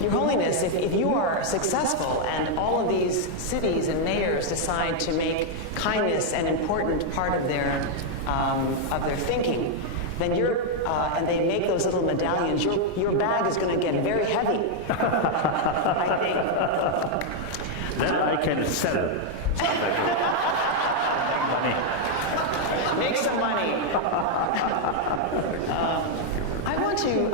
Your Holiness, if you are successful and all of these cities and mayors decide to make kindness an important part of their thinking, then and they make those little medallions, your bag is going to get very heavy, I think. Then I can sell it. Make some money. I want to,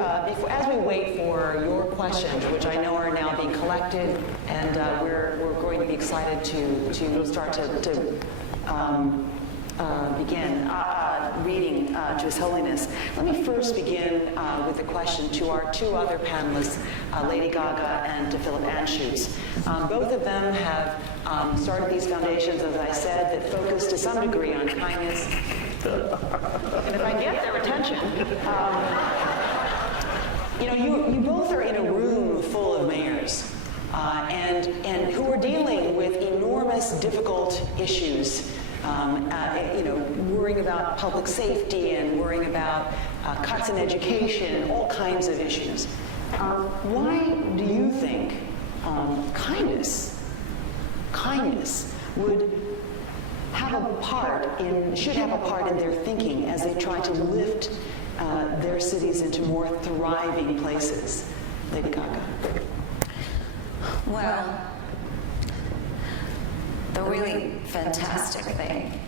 as we wait for your questions, which I know are now being collected, and we're going to be excited to start to begin reading to His Holiness. Let me first begin with a question to our two other panelists, Lady Gaga and to Philip Anschutz. Both of them have started these foundations, as I said, that focus to some degree on kindness. And if I get their attention, you both are in a room full of mayors and who are dealing with enormous, difficult issues. Worrying about public safety and worrying about cuts in education, all kinds of issues. Why do you think kindness would have a part should have a part in their thinking as they try to lift their cities into more thriving places? Lady Gaga. Well, the really fantastic thing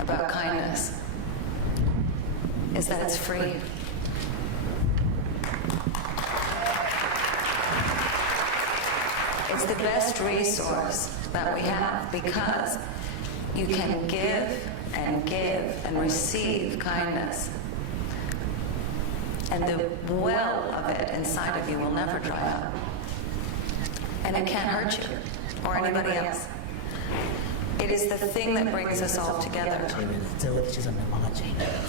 about kindness is that it's free. It's the best resource that we have because you can give and receive kindness. And the well of it inside of you will never dry up. And it can't hurt you or anybody else. It is the thing that brings us all together.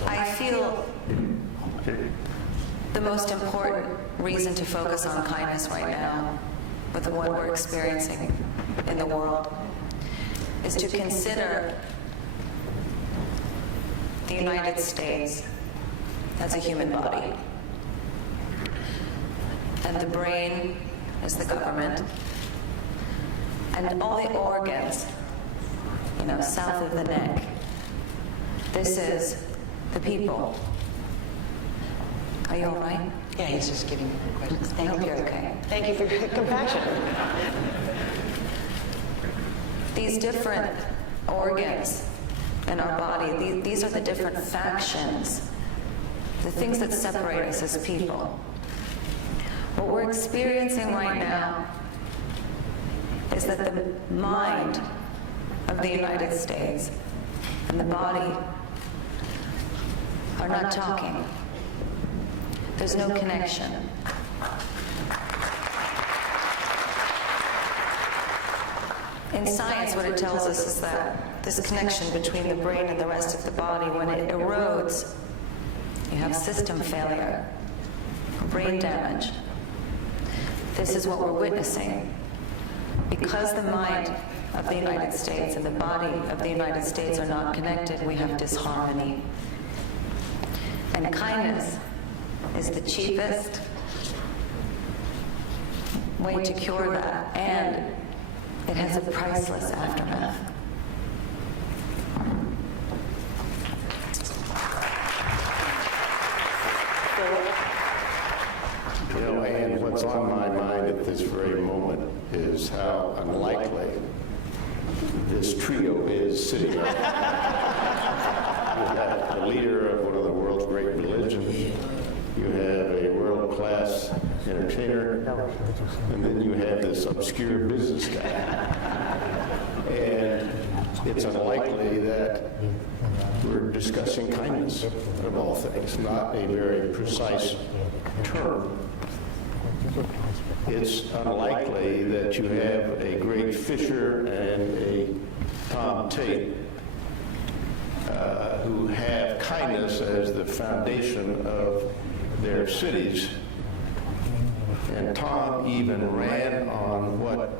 I feel the most important reason to focus on kindness right now, with what we're experiencing in the world, is to consider the United States as a human body. And the brain is the government. And all the organs, south of the neck. This is the people. Are you all right? Yeah, he's just giving questions. Thank you. Okay. Thank you for your compassion. These different organs in our body, these are the different factions, the things that separate us as people. What we're experiencing right now is that the mind of the United States and the body are not talking. There's no connection. In science, what it tells us is that this connection between the brain and the rest of the body, when it erodes, you have system failure, brain damage. This is what we're witnessing. Because the mind of the United States and the body of the United States are not connected, we have disharmony. And kindness is the cheapest way to cure that, and it has a priceless aftermath. And what's on my mind at this very moment is how unlikely this trio is sitting up. You have the leader of one of the world's great religions, you have a world-class entertainer, and then you have this obscure business guy. And it's unlikely that we're discussing kindness, of all things, not a very precise term. It's unlikely that you have a great Fisher and a Tom Tate who have kindness as the foundation of their cities. And Tom even ran on what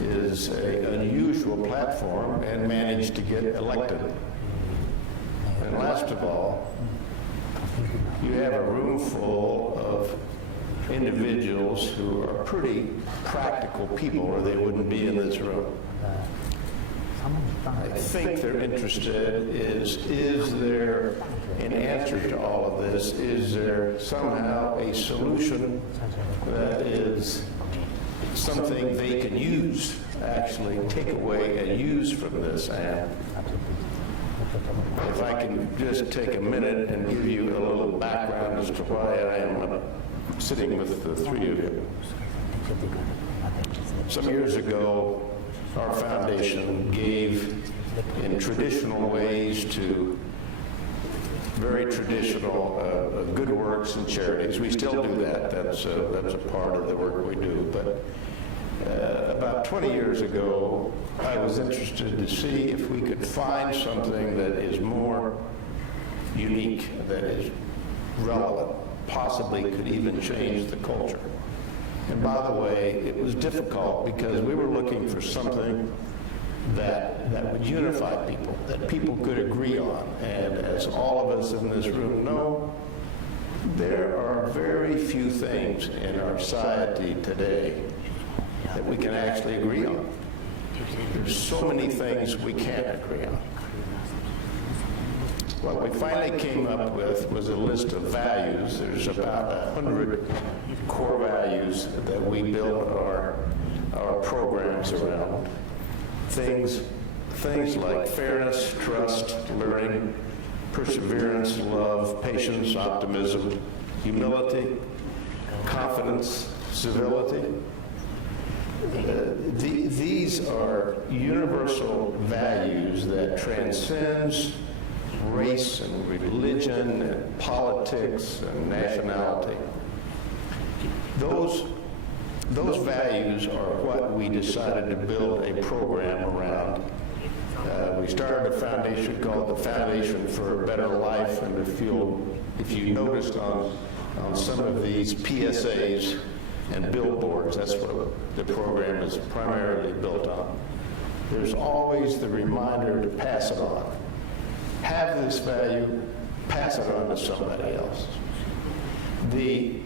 is an unusual platform and managed to get elected. And last of all, you have a room full of individuals who are pretty practical people, or they wouldn't be in this room. I think they're interested is there an answer to all of this? Is there somehow a solution that is something they can use, actually take away and use from this? And if I can just take a minute and give you a little background as to why I am sitting with the three of you. Some years ago, our foundation gave in traditional ways to very traditional good works and charities. We still do that. That's a part of the work we do. But about 20 years ago, I was interested to see if we could find something that is more unique, that is relevant, possibly could even change the culture. And by the way, it was difficult because we were looking for something that would unify people, that people could agree on. And as all of us in this room know, there are very few things in our society today that we can actually agree on. There's so many things we can't agree on. What we finally came up with was a list of values. There's about 100 core values that we build our programs around. Things like fairness, trust, learning, perseverance, love, patience, optimism, humility, confidence, civility. These are universal values that transcends race and religion and politics and nationality. Those values are what we decided to build a program around. We started a foundation called the Foundation for a Better Life, and if you noticed on some of these PSAs and billboards, that's what the program is primarily built on. There's always the reminder to pass it on. Have this value, pass it on to somebody else. The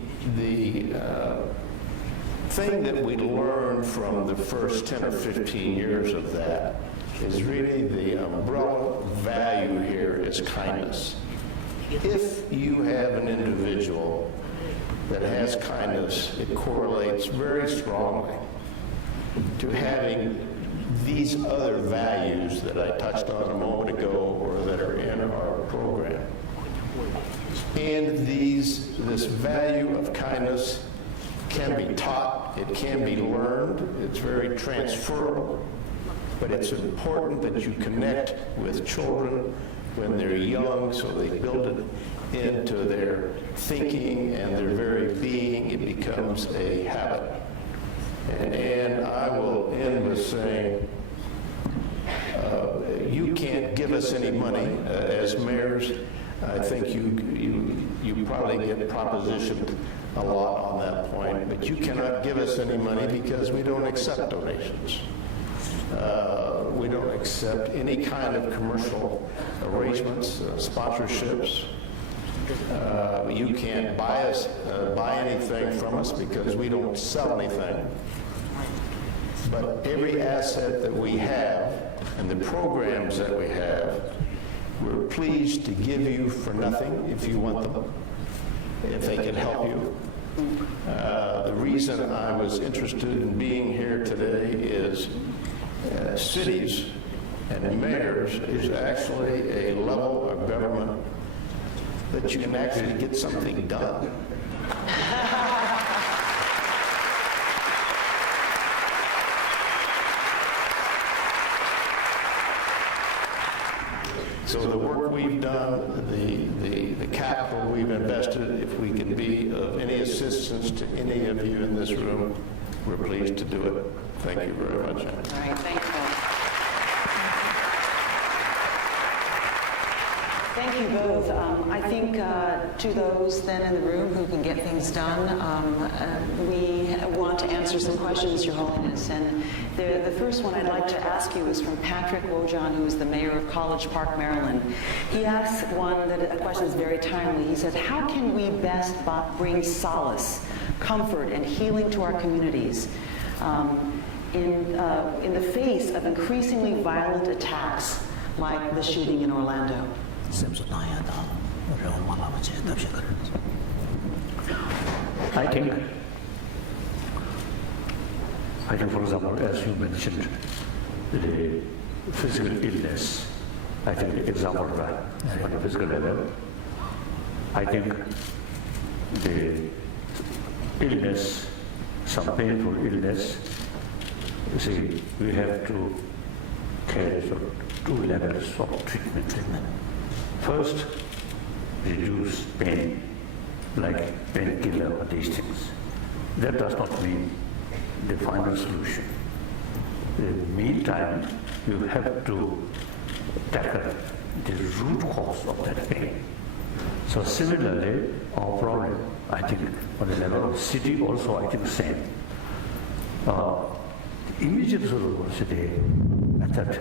thing that we learned from the first 10 or 15 years of that is really the umbrella value here is kindness. If you have an individual that has kindness, it correlates very strongly to having these other values that I touched on a moment ago or that are in our program. And this value of kindness can be taught, it can be learned, it's very transferable, but it's important that you connect with children when they're young so they build it into their thinking and their very being. It becomes a habit. And I will end with saying, you can't give us any money as mayors. I think you probably get propositioned a lot on that point, but you cannot give us any money because we don't accept donations. We don't accept any kind of commercial arrangements, sponsorships. You can't buy anything from us because we don't sell anything. But every asset that we have and the programs that we have, we're pleased to give you for nothing if you want them, if they can help you. The reason I was interested in being here today is cities and mayors is actually a level of government that you can actually get something done. So the work we've done, the capital we've invested, if we can be of any assistance to any of you in this room, we're pleased to do it. Thank you very much. All right, thank you. Thank you both. I think to those then in the room who can get things done, we want to answer answer some questions, Your Holiness. And the first one I'd like to ask you is from Patrick Wojan, who is the mayor of College Park, Maryland. He asks a question that's very timely. He says, how can we best bring solace, comfort, and healing to our communities in the face of increasingly violent attacks like the shooting in Orlando? I think, for example, as you mentioned, the physical illness, I think the example of that on the physical level, I think the illness, some painful illness, you see, we have to carry two levels of treatment. First, reduce pain, like painkiller or these things. That does not mean the final solution. In the meantime, you have to tackle the root cause of that pain. So similarly, our problem, I think, on the level of city also, I think same. The immediate solution was today attack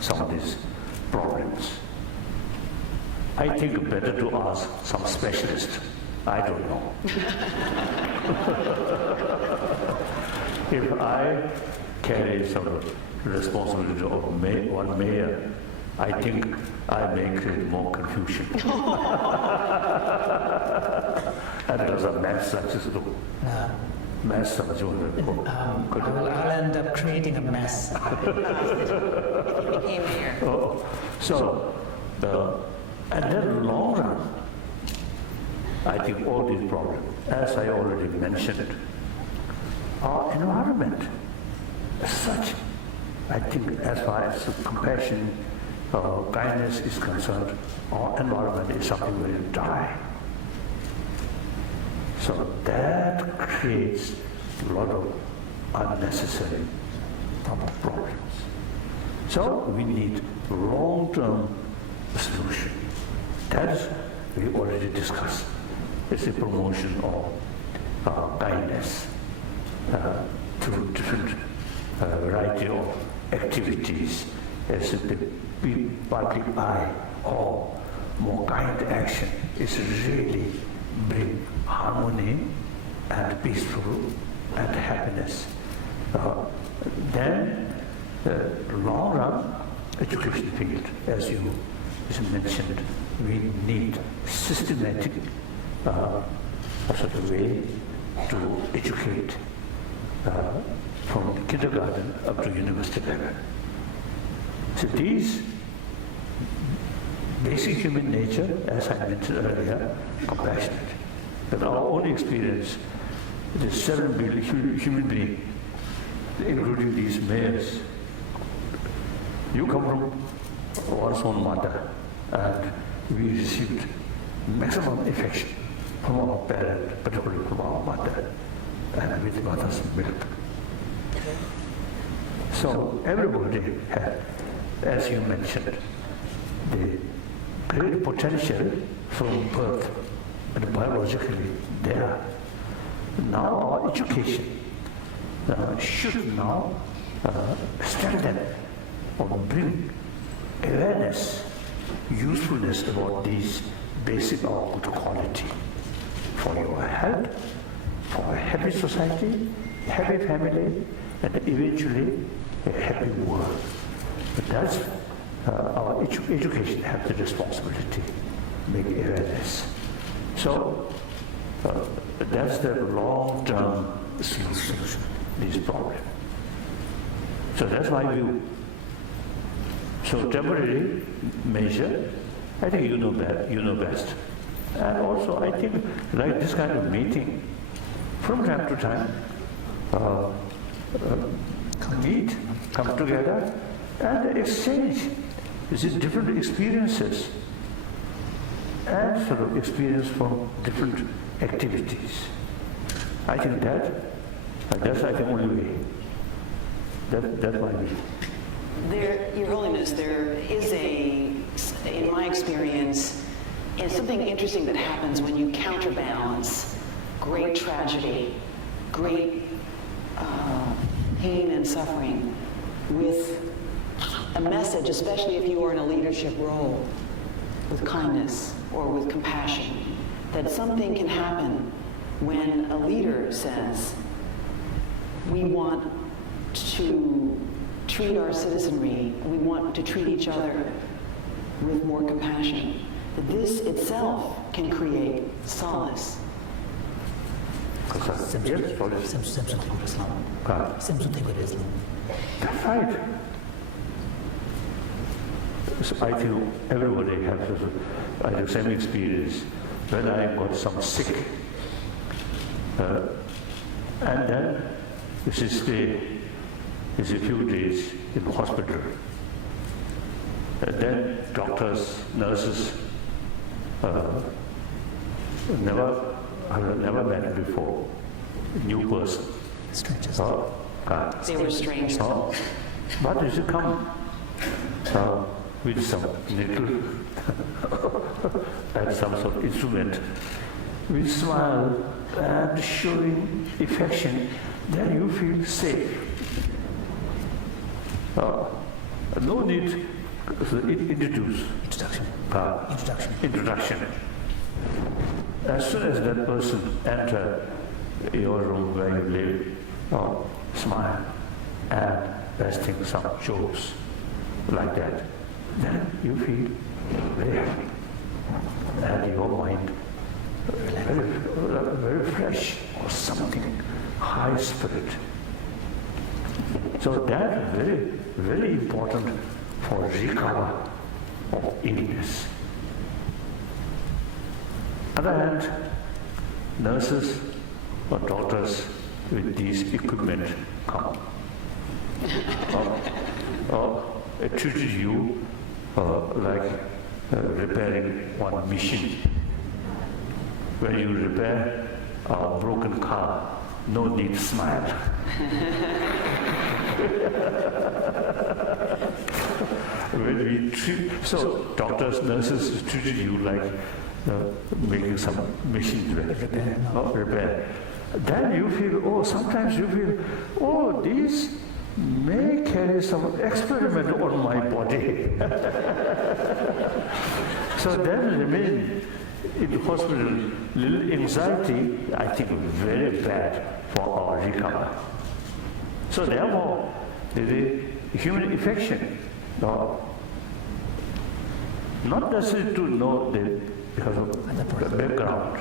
some of these problems. I think better to ask some specialist. I don't know. If I carry some responsibility of one mayor, I think I may create more confusion. And because of mass success, mass I'll end up creating a mess. So, and then long run, I think all these problems, as I already mentioned, our environment as such, I think as far as compassion, kindness is concerned, our environment is something very dry. So that creates a lot of unnecessary problems. So we need long-term solution. That we already discussed. It's the promotion of kindness through different variety of activities, as the public eye or more kind action is really bring harmony and peaceful and happiness. Then long run education field, as you mentioned, we need systematic sort of way to educate from kindergarten up to university level. So these basic human nature, as I mentioned earlier, compassionate. But our own experience, the 7 billion human beings, including these mayors, you come from one's own mother, and we received maximum affection from our parent, particularly from our mother, and with mother's milk. So everybody had, as you mentioned, the great potential from birth and biologically there. Now our education should now strengthen or bring awareness, usefulness about these basic or good quality for your health, for a happy society, happy family, and eventually a happy world. But that's our education has the responsibility, make awareness. So that's the long-term solution to this problem. So that's my view. So temporary measure, I think you know best. And also I think like this kind of meeting, from time to time, come together and exchange these different experiences and sort of experience from different activities. I think that's I think only way. That's my view. Your Holiness, there is in my experience, something interesting that happens when you counterbalance great tragedy, great pain and suffering with a message, especially if you are in a leadership role, with kindness or with compassion, that something can happen when a leader says, we want to treat our citizenry, we want to treat each other with more compassion. This itself can create solace. That's right. So I feel everybody has the same experience. When I got some sick, and then this is a few days in hospital. And then doctors, nurses, I have never met before, new person. Strangers. They were strange. But if you come with some needle and some sort of instrument, with smile and showing affection, then you feel safe. No need to introduce. Introduction. As soon as that person enters your room where you live, smile and resting some jokes like that, then you feel very happy and your mind very fresh or something high spirit. So that's very, very important for recovery of illness. On the other hand, nurses or doctors with these equipment come or treated you like repairing one machine. When you repair a broken car, no need to smile. When we treat, so doctors, nurses treated you like making some machine repair. Then you feel, sometimes you feel, these may carry some experiment on my body. So then remain in the hospital, little anxiety, I think very bad for our recovery. So therefore, the human affection, not necessarily to know the background,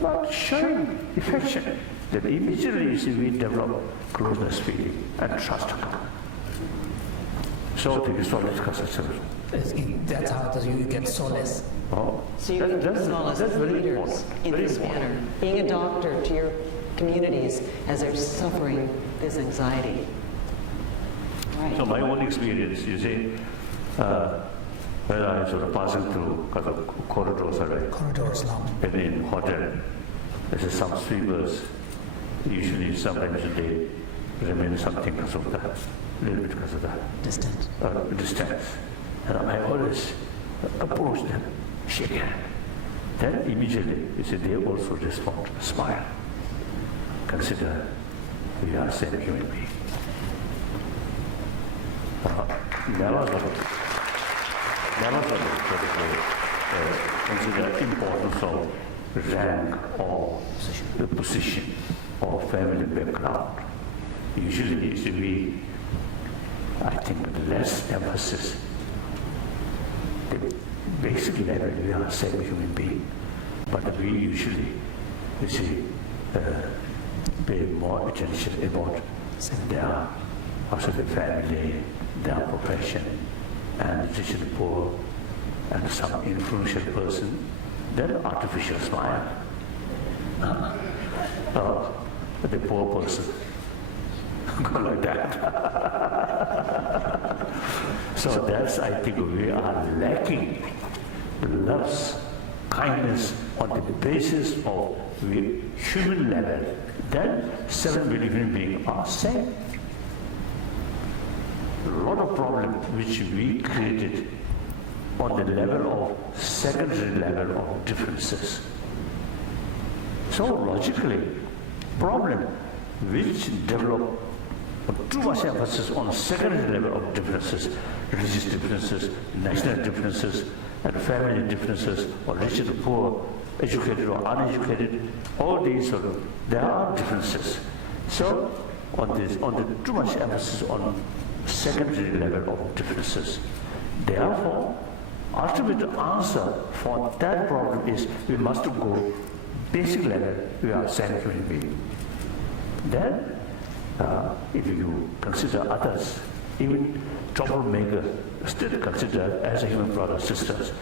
but showing affection, that immediately we develop closeness feeling and trust. So the solace concept. That's how you get solace. So you can give solace as leaders in this manner, being a doctor to your communities as they're suffering this anxiety. Right. So my own experience, you see, when I sort of passing through, because the corridors are like, Corridors long. and in hotel, there's some sweepers, usually sometimes they remain something because of that, a little bit because of that. Distance. Distance. And I always approach them, shake hand. Then immediately, you see, they also respond, smile. Consider we are same human being. Never consider importance of rank or the position or family background. Usually, I think, less emphasis. The basic level, we are same human being, but we usually, pay more attention about their also the family, their profession, and rich and poor, and some influential person, then artificial smile. The poor person, go like that. So that's, I think, we are lacking love, kindness on the basis of the human level. Then 7 billion human beings are same. A lot of problems which we created on the level of secondary level of differences. So logically, problem which develop too much emphasis on secondary level of differences, religious differences, national differences, and family differences, or rich and poor, educated or uneducated, all these there are differences. So on the too much emphasis on secondary level of differences. Therefore, ultimate answer for that problem is we must go basic level, we are same human being. Then, if you consider others, even troublemaker, still considered as a human brother sisters,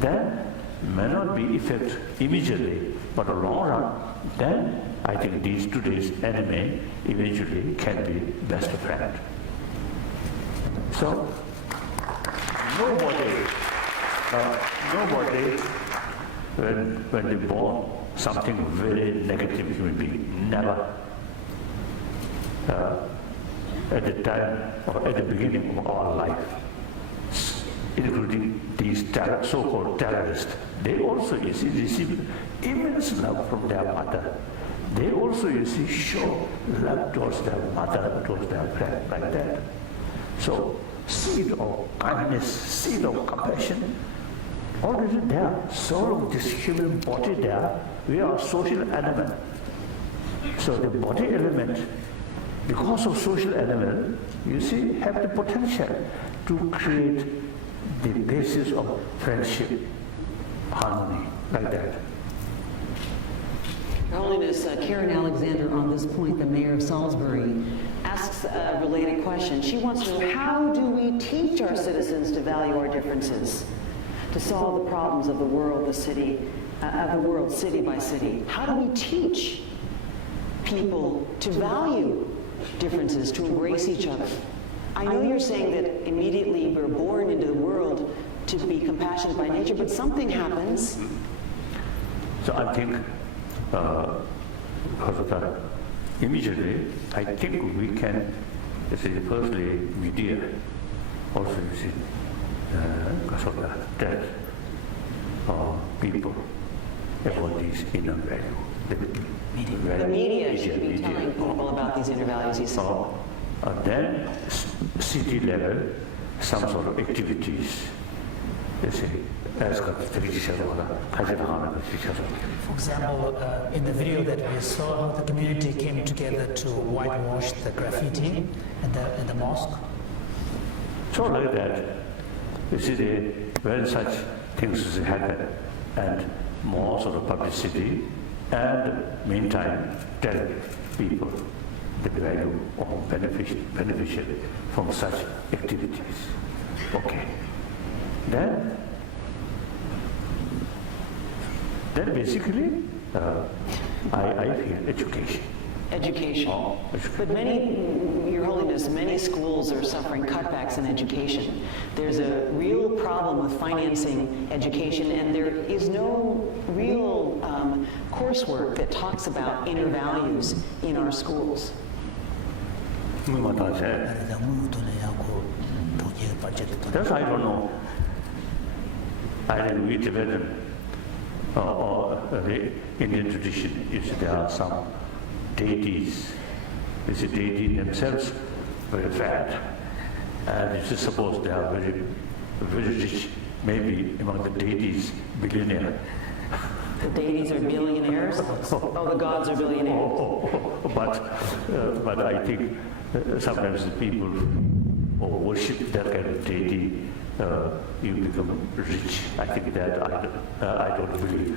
then may not be effect immediately, but in the long run, then I think these today's enemy eventually can be best friend. So nobody when they born something very negative human being, never. At the time or at the beginning of our life, including these so-called terrorists, they also, you see, receive immense love from their mother. They also, you see, show love towards their mother, towards their friend, like that. So, seed of kindness, seed of compassion, already there. So of this human body there, we are a social element. So the body element, because of social element, you see, have the potential to create the basis of friendship, harmony, like that. Your Holiness, Karen Alexander on this point, the mayor of Salisbury, asks a related question. She wants to know, how do we teach our citizens to value our differences, to solve the problems of the world, city by city? How do we teach people to value differences, to embrace each other? I know you're saying that immediately we're born into the world to be compassionate by nature, but something happens. So I think, immediately, I think we can, firstly, media, also you see, tell people about these inner values. The media should be telling people about these inner values, you said. Then, city level, some sort of activities, you see, as For example, in the video that we saw, how the community came together to whitewash the graffiti in the mosque. So like that, you see, when such things happen, and more sort of publicity, and meantime, tell people the value of beneficial from such activities. Okay. Then basically, I feel education. Education. But Your Holiness, many schools are suffering cutbacks in education. There's a real problem with financing education, and there is no real coursework that talks about inner values in our schools. That's I don't know. I didn't read Tibetan or the Indian tradition. You see, there are some deities. You see, deities themselves very fat, and it's supposed they are very, very rich. Maybe among the deities, billionaire. The deities are billionaires? Oh, the gods are billionaires. But I think sometimes the people who worship that kind of deity, you become rich. I think that I don't believe.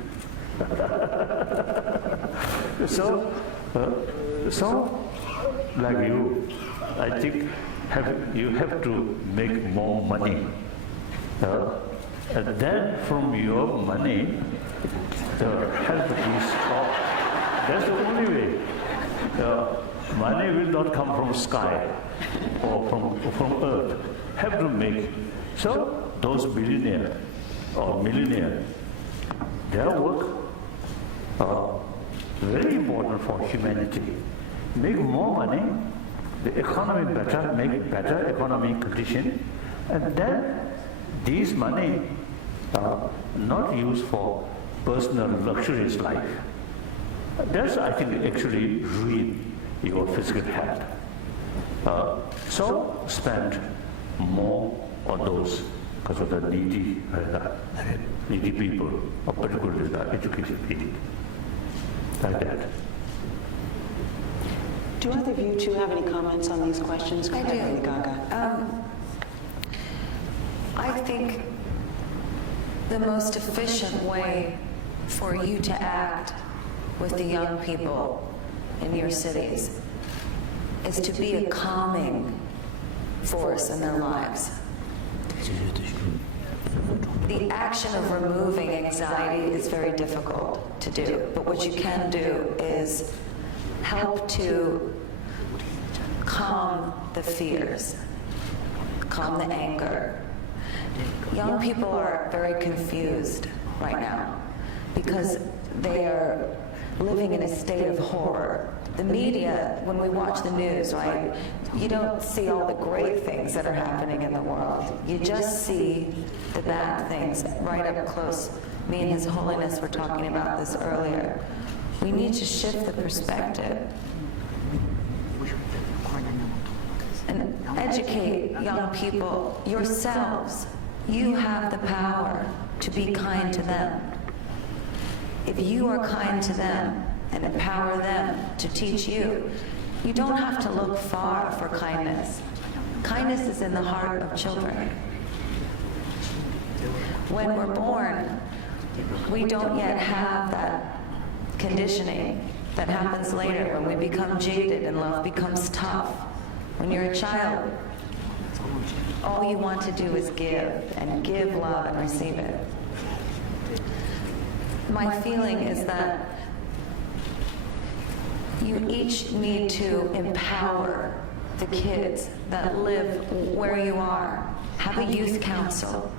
So, like you, I think you have to make more money. And then from your money, help these. That's the only way. Money will not come from sky or from earth. Have to make. So those billionaire or millionaire, their work very important for humanity. Make more money, the economy better, make better economic condition, and then these money not used for personal luxurious life. That's, I think, actually ruin your physical health. So spend more on those because of the needy people, or particularly the educated people, like that. Do either of you two have any comments on these questions? Go I ahead, do. Gaga. I think the most efficient way for you to act with the young people in your cities is to be a calming force in their lives. The action of removing anxiety is very difficult to do, but what you can do is help to calm the fears, calm the anger. Young people are very confused right now because they are living in a state of horror. The media, when we watch the news, right, you don't see all the great things that are happening in the world. You just see the bad things right up close. Me and His Holiness were talking about this earlier. We need to shift the perspective and educate young people yourselves. You have the power to be kind to them. If you are kind to them and empower them to teach you, you don't have to look far for kindness. Kindness is in the heart of children. When we're born, we don't yet have that conditioning that happens later when we become jaded and love becomes tough. When you're a child, all you want to do is give, and give love and receive it. My feeling is that you each need to empower the kids that live where you are. Have a youth council.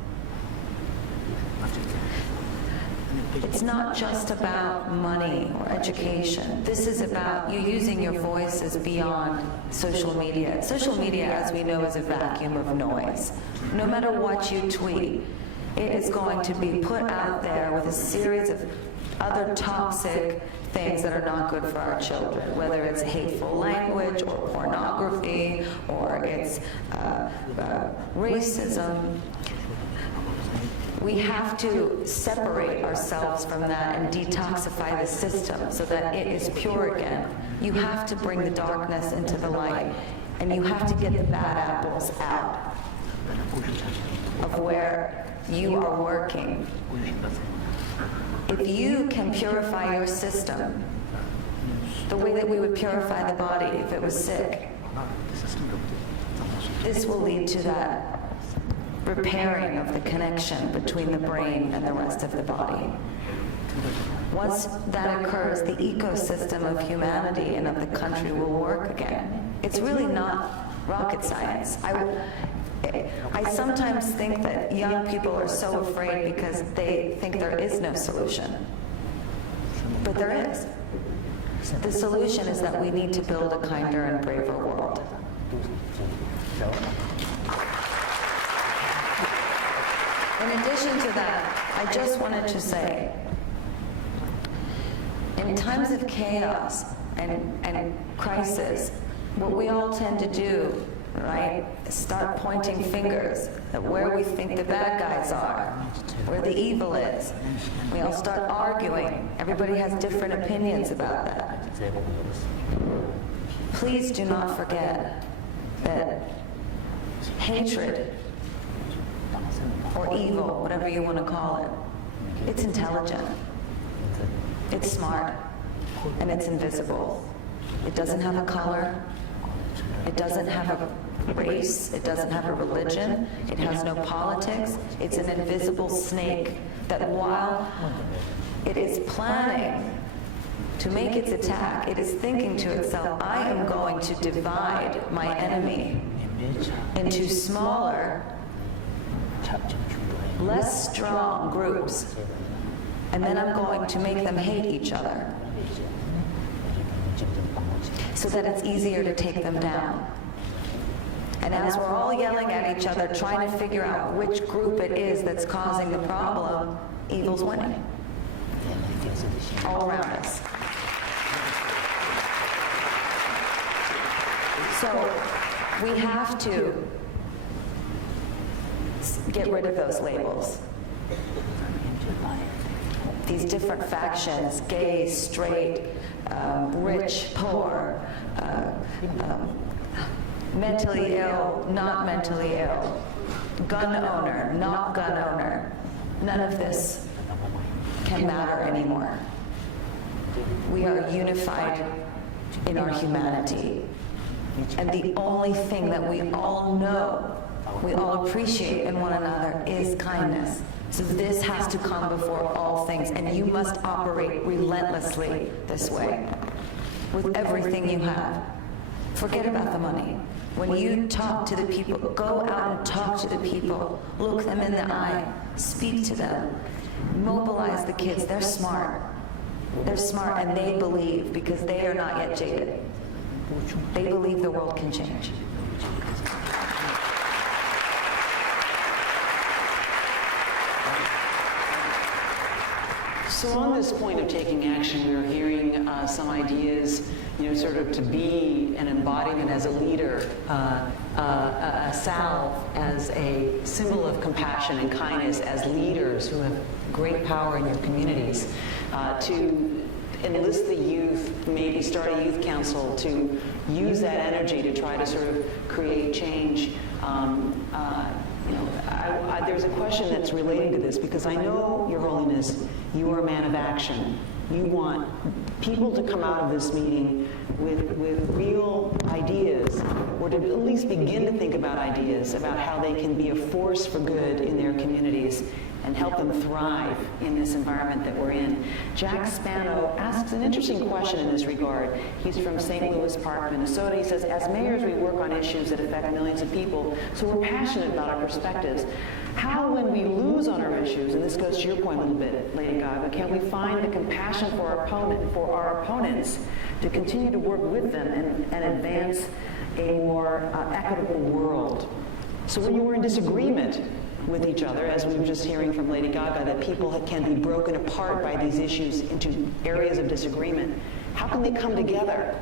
It's not just about money or education. This is about you using your voices beyond social media. Social media, as we know, is a vacuum of noise. No matter what you tweet, it is going to be put out there with a series of other toxic things that are not good for our children, whether it's hateful language or pornography or it's racism. We have to separate ourselves from that and detoxify the system so that it is pure again. You have to bring the darkness into the light, and you have to get the bad apples out of where you are working. If you can purify your system the way that we would purify the body if it was sick, this will lead to that repairing of the connection between the brain and the rest of the body. Once that occurs, the ecosystem of humanity and of the country will work again. It's really not rocket science. I sometimes think that young people are so afraid because they think there is no solution. But there is. The solution is that we need to build a kinder and braver world. In addition to that, I just wanted to say, in times of chaos and crisis, what we all tend to do, right, is start pointing fingers at where we think the bad guys are, where the evil is. We all start arguing. Everybody has different opinions about that. Please do not forget that hatred or evil, whatever you want to call it, it's intelligent, it's smart, and it's invisible. It doesn't have a color, it doesn't have a race, it doesn't have a religion, it has no politics. It's an invisible snake that while it is planning to make its attack, it is thinking to itself, I am going to divide my enemy into smaller, less strong groups, and then I'm going to make them hate each other so that it's easier to take them down. And as we're all yelling at each other, trying to figure out which group it is that's causing the problem, evil's winning all around us. So we have to get rid of those labels. These different factions, gay, straight, rich, poor, mentally ill, not mentally ill, gun owner, not gun owner. None of this can matter anymore. We are unified in our humanity. And the only thing that we all know, we all appreciate in one another is kindness. So this has to come before all things, and you must operate relentlessly this way with everything you have. Forget about the money. When you talk to the people, go out and talk to the people, look them in the eye, speak to them, mobilize the kids. They're smart. They're smart, and they believe, because they are not yet jaded. They believe the world can change. So on this point of taking action, we were hearing some ideas, sort of to be an embodiment as a leader, a salve as a symbol of compassion and kindness as leaders who have great power in your communities, to enlist the youth, maybe start a youth council to use that energy to try to sort of create change. There's a question that's relating to this, because I know, Your Holiness, you are a man of action. You want people to come out of this meeting with real ideas, or to at least begin to think about ideas about how they can be a force for good in their communities and help them thrive in this environment that we're in. Jack Spano asks an interesting question in this regard. He's from St. Louis Park, Minnesota. He says, as mayors, we work on issues that affect millions of people, so we're passionate about our perspectives. How, when we lose on our issues, and this goes to your point a little bit, Lady Gaga, can we find the compassion for our opponents to continue to work with them and advance a more equitable world? So when you were in disagreement with each other, as we were just hearing from Lady Gaga, that people can be broken apart by these issues into areas of disagreement, how can they come together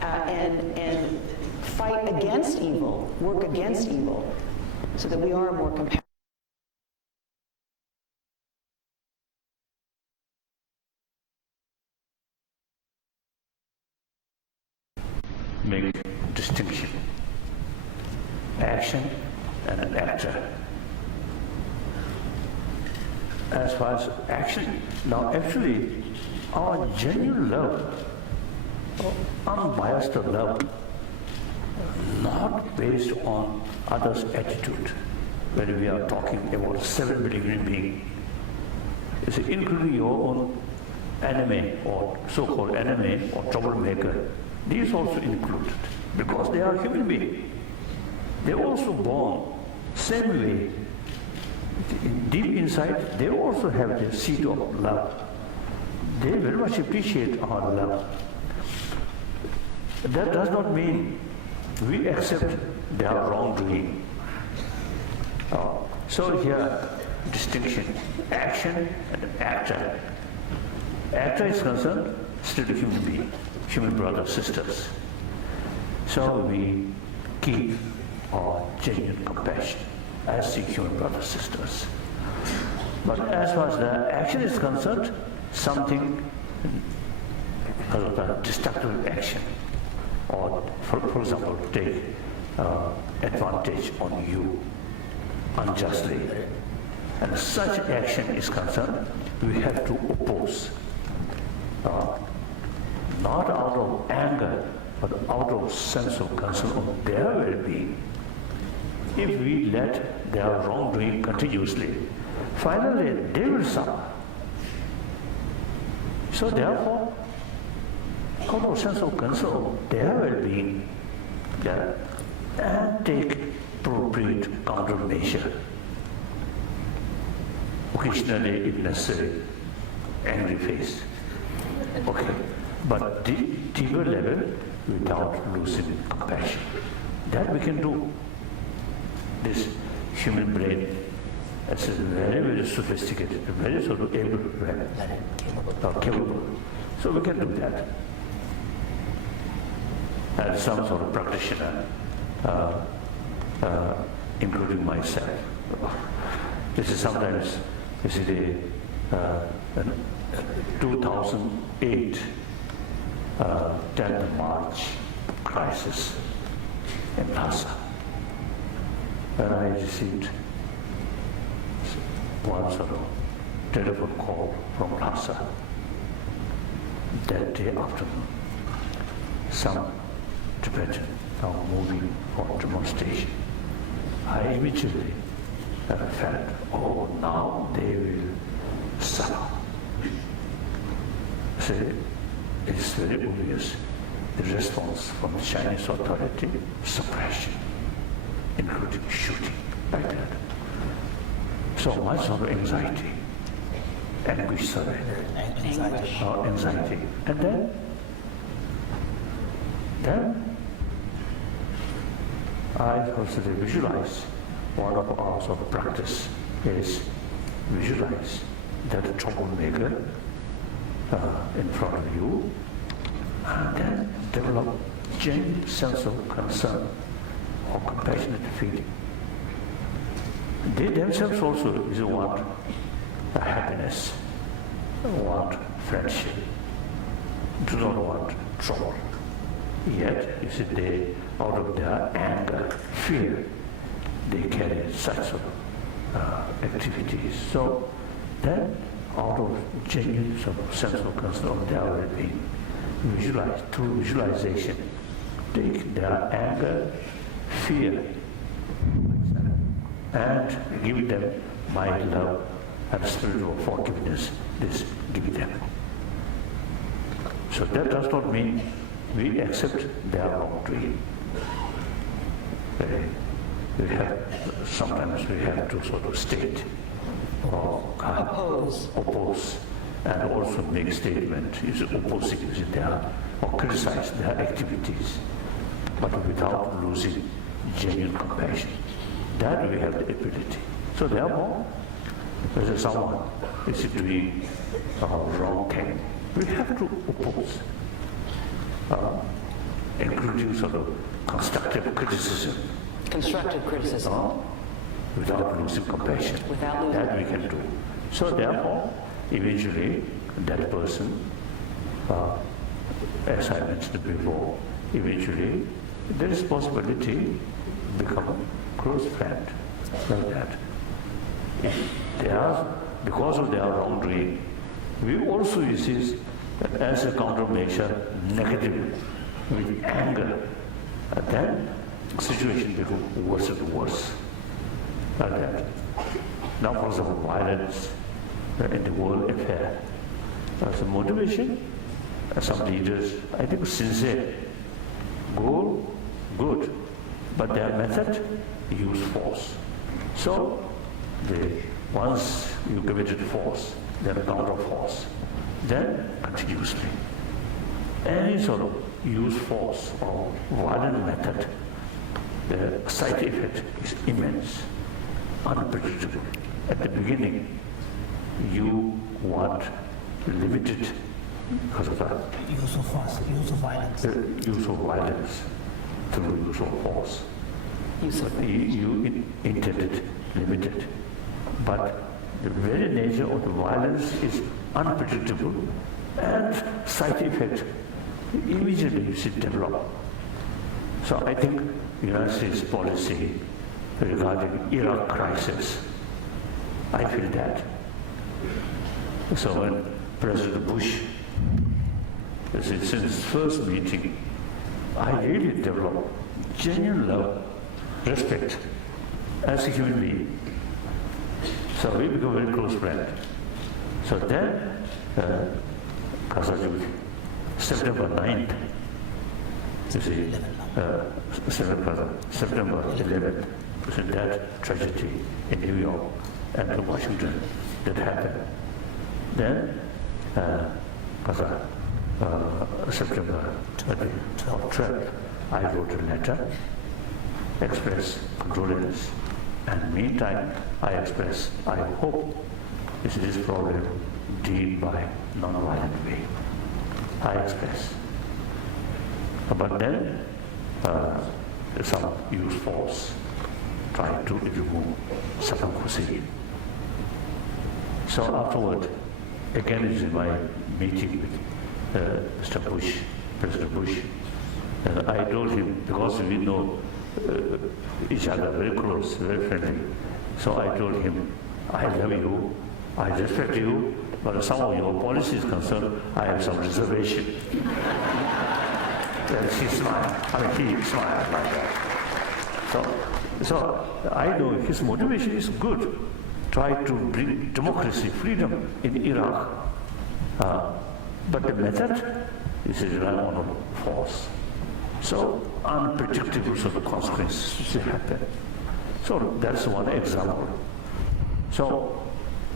and fight against evil, work against evil, so that we are more compassionate? Make distinction, action and an actor. As far as action, now actually our genuine love, unbiased love, not based on others' attitude. When we are talking about 7 billion human beings, it's including your own enemy or so-called enemy or troublemaker. These also included, because they are human beings. They're also born same way. Deep inside, they also have the seed of love. They very much appreciate our love. That does not mean we accept their wrongdoing. So here, distinction, action and actor. Actor is concerned, still a human being, human brothers, sisters. So we keep our genuine compassion as the human brothers, sisters. But as far as the action is concerned, something destructive action, or for example, take advantage on you unjustly. And such action is concerned, we have to oppose. Not out of anger, but out of sense of concern of their well-being. If we let their wrongdoing continuously, finally they will suffer. So therefore, out of sense of concern of their well-being, and take appropriate countermeasure. Occasionally, if necessary, angry face. Okay, but deeper level without losing compassion. That we can do. This human brain is very, very sophisticated, very sort of able, capable. So we can do that. and some sort of practitioner, including myself. This is sometimes, you see, the 2008 10th March crisis in Lhasa. And I received one sort of telephone call from Lhasa that day afternoon. Some Tibetan are moving for demonstration. I immediately felt, oh, now they will suffer. So it's very obvious, the response from the Chinese authority, suppression, including shooting, like that. So much of anxiety, anguish, anxiety. And then I also visualize, one of our sort of practice is visualize that troublemaker in front of you, and then develop genuine sense of concern or compassionate feeling. They themselves also want happiness, want friendship, do not want trouble. Yet, you see, they, out of their anger, fear, they carry such sort of activities. So then, out of genuine sort of sense of concern of their well-being, visualize, through visualization, take their anger, fear, and give them my love and spiritual forgiveness. This give them. So that does not mean we accept their wrongdoing. Sometimes we have to sort of state or oppose, and also make statement is opposing their or criticize their activities, but without losing genuine compassion. That we have the ability. So therefore, if someone is doing a wrong thing, we have to oppose, including sort of constructive criticism. Constructive criticism. Without losing compassion. That we can do. So therefore, eventually, that person, as I mentioned before, eventually, there is possibility to become a close friend, like that. If they are, because of their wrongdoing, we also use it as a countermeasure, negative, with anger. And then the situation becomes worse and worse. Like that. Now, for example, violence in the world affair. As a motivation, some leaders, I think, sincere. Goal, good. But their method, use force. So, once you committed force, then counter force, then continuously. Any sort of use force or violent method, the side effect is immense, unpredictable. At the beginning, you want limited, because of that, Use of force, use of violence. use of violence through use of force. You intended limited. But the very nature of the violence is unpredictable, and side effect immediately you see develop. So I think the United States policy regarding Iraq crisis, I feel that. So when President Bush, since his first meeting, I really developed genuine love, respect as a human being. So we become very close friends. So then, September 9th, you see, September 11th, was in that tragedy in New York and in Washington that happened. Then, September 12th, I wrote a letter, expressed condolence, and meantime, I express, I hope this problem dealt by non-violent way. I express. But then, some use force, trying to remove Saddam Hussein. So afterward, again is in my meeting with Mr. Bush, President Bush, I told him, because we know each other very close, very friendly, so I told him, I love you, I respect you, but some of your policies concerned, I have some reservation. And she smiled, he smiled like that. So I know his motivation is good. Try to bring democracy, freedom in Iraq. But the method is rely on force. So unpredictable sort of consequences happen. So that's one example. So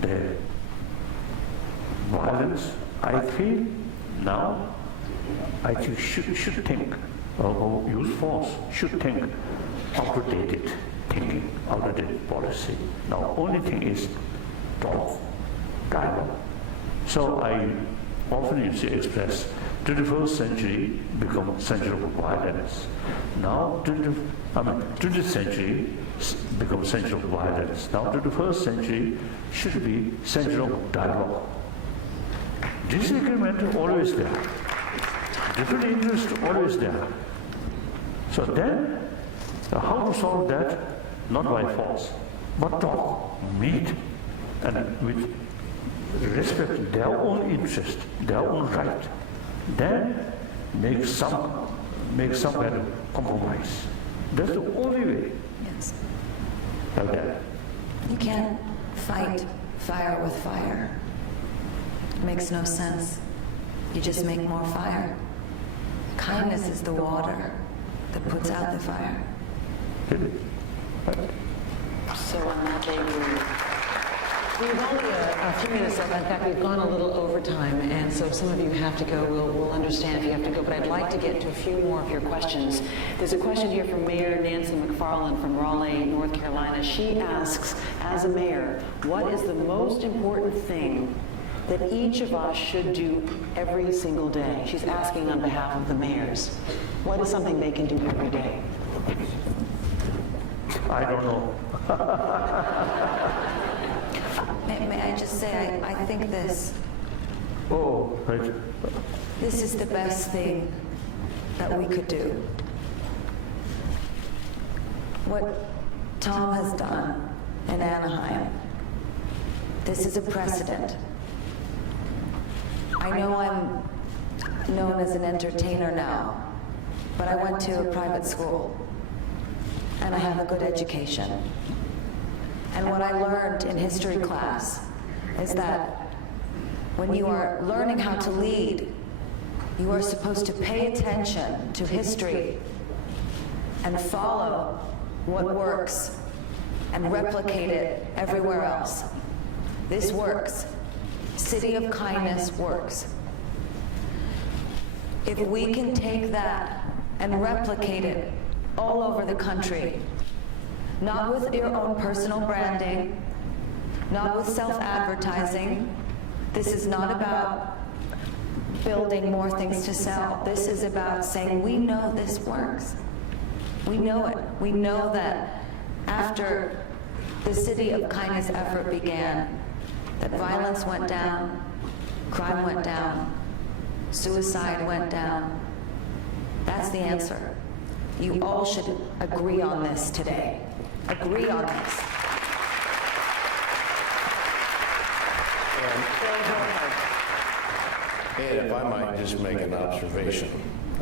the violence, I feel now, I think should think, or use force, should think outdated thinking, outdated policy. Now, only thing is talk, dialogue. So I often used to express, 21st century become century of violence. Now, 20th century become century of violence. Now, 21st century should be century of dialogue. Disagreement always there. Different interests always there. So then, how to solve that? Not by force, but talk, meet, and with respect their own interest, their own right. Then make some kind of compromise. That's the only way. Yes. Like that. You can't fight fire with fire. It makes no sense. You just make more fire. Kindness is the water that puts out the fire. So on that day, we've only a few minutes left. In fact, we've gone a little overtime, and so if some of you have to go, we'll understand if you have to go, but I'd like to get to a few more of your questions. There's a question here from Mayor Nancy McFarland from Raleigh, North Carolina. She asks, as a mayor, what is the most important thing that each of us should do every single day? She's asking on behalf of the mayors. What is something they can do every day? I don't know. May I just say, I think this Oh, right. is the best thing that we could do. What Tom has done in Anaheim, this is a precedent. I know I'm known as an entertainer now, but I went to a private school, and I have a good education. And what I learned in history class is that when you are learning how to lead, you are supposed to pay attention to history and follow what works and replicate it everywhere else. This works. City of Kindness works. If we can take that and replicate it all over the country, not with your own personal branding, not with self-advertising. This is not about building more things to sell. This is about saying, we know this works. We know it. We know that after the City of Kindness effort began, that violence went down, crime went down, suicide went down. That's the answer. You all should agree on this today. Agree on this. And if I might just make an observation,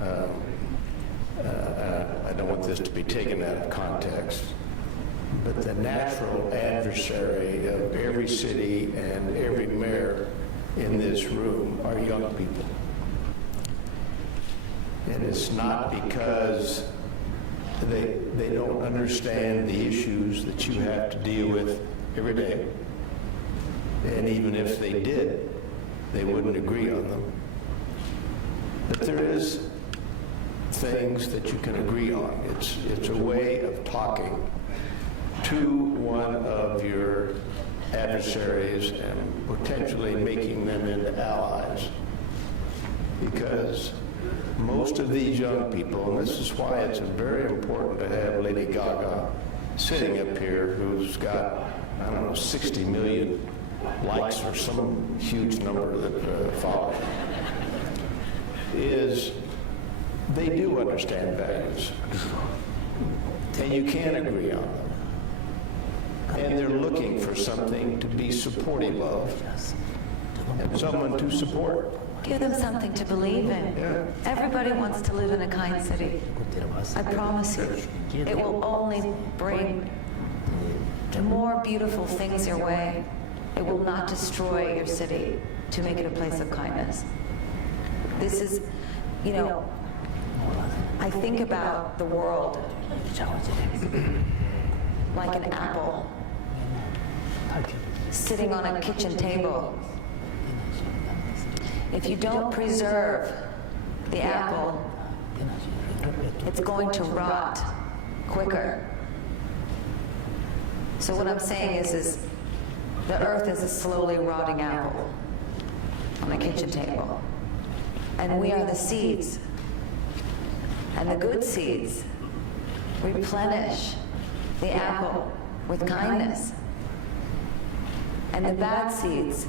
I don't want this to be taken out of context, but the natural adversary of every city and every mayor in this room are young people. And it's not because they don't understand the issues that you have to deal with every day. And even if they did, they wouldn't agree on them. But there is things that you can agree on. It's a way of talking to one of your adversaries and potentially making them into allies. Because most of these young people, and this is why it's very important to have Lady Gaga sitting up here, who's got, I don't know, 60 million likes or some huge number that follow, is they do understand values. And you can agree on them. And they're looking for something to be supportive of and someone to support. Give them something to believe in. Yeah. Everybody wants to live in a kind city. I promise you, it will only bring more beautiful things your way. It will not destroy your city to make it a place of kindness. This is, you know, I think about the world like an apple sitting on a kitchen table. If you don't preserve the apple, it's going to rot quicker. So what I'm saying is the earth is a slowly rotting apple on a kitchen table. And we are the seeds. And the good seeds replenish the apple with kindness. And the bad seeds,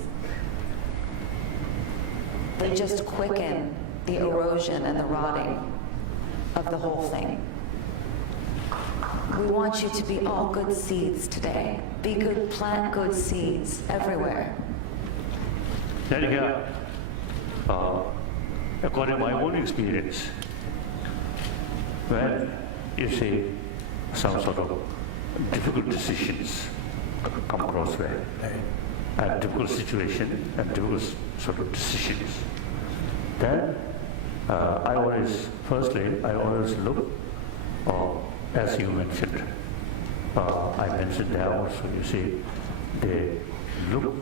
they just quicken the erosion and the rotting of the whole thing. We want you to be all good seeds today. Be good, plant good seeds everywhere. Then here, according to my own experience, when you see some sort of difficult decisions come across way, and difficult situation and difficult sort of decisions, then I always look, as you mentioned, I mentioned there also, you see, they look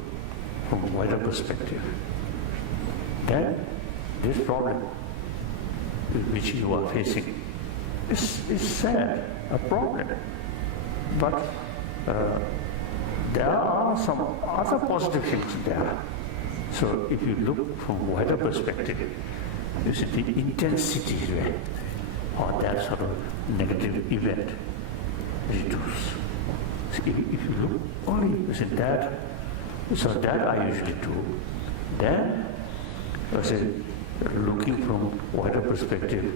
from a wider perspective. Then this problem which you are facing is sad, a problem. But there are some other positive things there. So if you look from a wider perspective, you see the intensity of that sort of negative event reduce. So if you look only, you see that, so that I usually do. Then, I say, looking from wider perspective,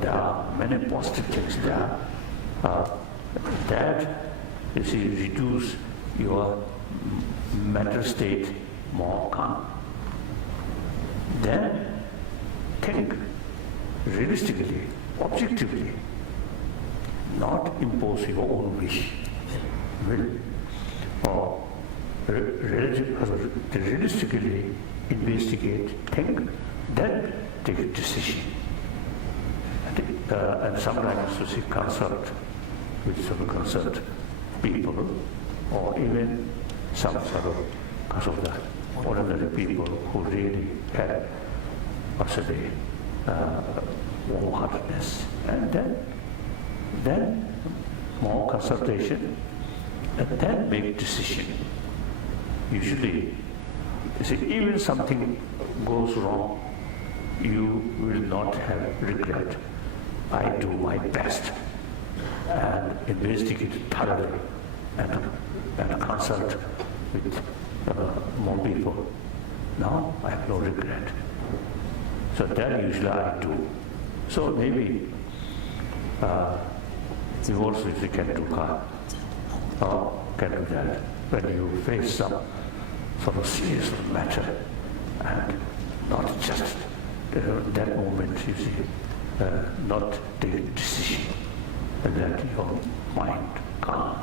there are many positive things there. That, you see, reduce your mental state more calm. Then, think realistically, objectively, not impose your own wish, will, or realistically investigate, think, then take a decision. And sometimes you see consult with some consult people, or even some sort of consult the ordinary people who really have warm-heartedness, and then more consultation, and then make decision. Usually, you see, even something goes wrong, you will not have regret. I do my best and investigate thoroughly and consult with more people. Now I have no regret. So that usually I do. So maybe you also can do can do that when you face some sort of serious matter, and not just that moment, you see, not take a decision, and let your mind calm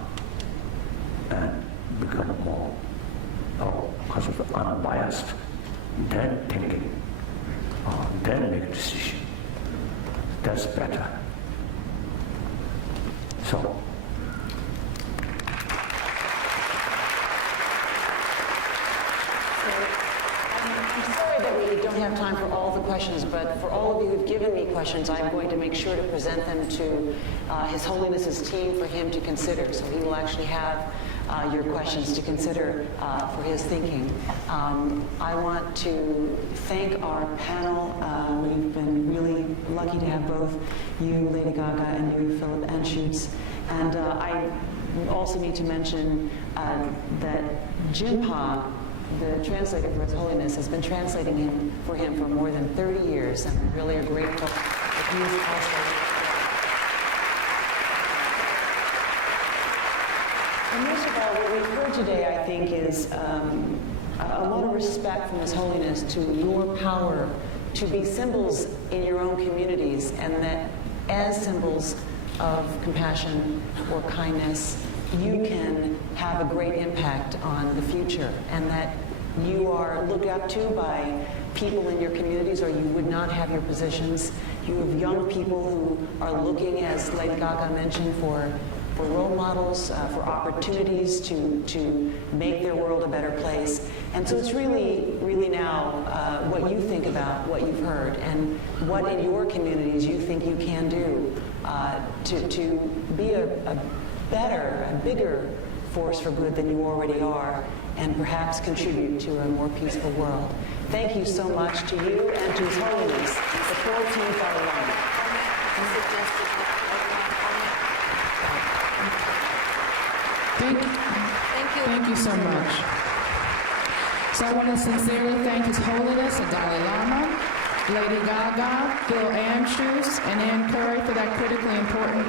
and become more unbiased, then thinking, then make a decision. That's better. So. I'm sorry that we don't have time for all the questions, but for all of you who've given me questions, I'm going to make sure to present them to His Holiness's team for him to consider. So he will actually have your questions to consider for his thinking. I want to thank our panel. We've been really lucky to have both you, Lady Gaga, and you, Philip Anschutz. And I also need to mention that Jinpa, the translator for His Holiness, has been translating for him for more than 30 years, and we really are grateful that he is also. And most of all, what we've heard today, I think, is a lot of respect from His Holiness to your power to be symbols in your own communities, and that as symbols of compassion or kindness, you can have a great impact on the future, and that you are looked up to by people in your communities, or you would not have your positions. You have young people who are looking, as Lady Gaga mentioned, for role models, for opportunities to make their world a better place. And so it's really, really now what you think about what you've heard, and what in your communities you think you can do to be a better, a bigger force for good than you already are, and perhaps contribute to a more peaceful world. Thank you so much to you and to His Holiness, the full team Dalai Lama. Thank you so much. So I want to sincerely thank His Holiness the Dalai Lama, Lady Gaga, Phil Anschutz, and Ann Curry for that critically important